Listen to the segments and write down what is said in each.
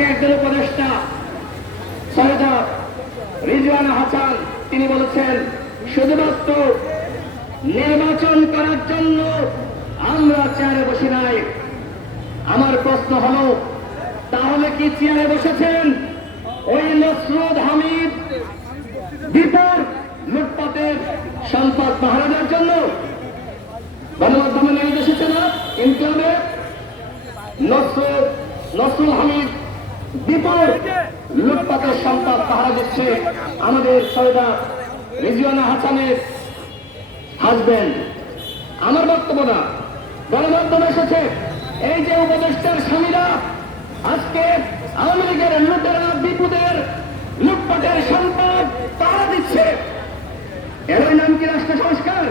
আজকে একজন উপদেষ্টা সৈয়দা রিজওয়ানা হাসান তিনি বলেছেন শুধুমাত্র নির্বাচন করার জন্য আমরা চেয়ারে বসি নাই। আমার প্রশ্ন হলো, তাহলে কি চেয়ারে বসেছেন ওই নসরুল হামিদ বিপুর লুটপাটের সম্পদ মহারাজার জন্য? গণমাধ্যমে নিয়ে এসেছে না ইনক্লাবে নসরুল হামিদ বিপুর লুটপাটের সম্পদ পাহারা দিচ্ছে আমাদের সৈয়দা রিজওয়ানা হাসানের হাজবেন্ড। আমার বক্তব্য না, গণমাধ্যমে এসেছে এই যে উপদেষ্টার স্বামীরা আজকে আওয়ামী লীগের লুটেরা বিপুদের লুটপাটের সম্পদ পাহারা দিচ্ছে, এর নাম কি রাষ্ট্র সংস্কার?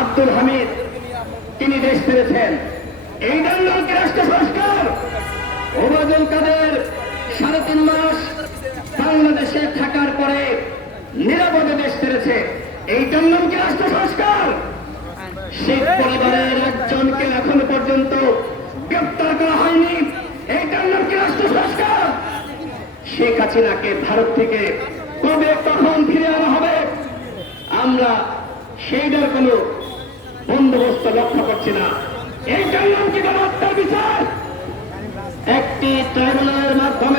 আব্দুল হামিদ তিনি দেশ ছেড়েছেন, এই নাম কি রাষ্ট্র সংস্কার? ওবায়দুল কাদের 3.5 মাস বাংলাদেশে থাকার পরে নিরাপদে দেশ ছেড়েছে, এইটার নাম কি রাষ্ট্র সংস্কার? শেখ পরিবারের একজনকে এখনো পর্যন্ত গ্রেপ্তার করা হয়নি, এইটার নাম কি রাষ্ট্র সংস্কার? শেখ হাসিনাকে ভারত থেকে কবে কখন ফিরে আনা হবে আমরা সেইটার কোনো বন্দোবস্ত লক্ষ্য করছি না। এইটার নাম কি গণহত্যার বিচার? একটি ট্রাইব্যুনালের মাধ্যমে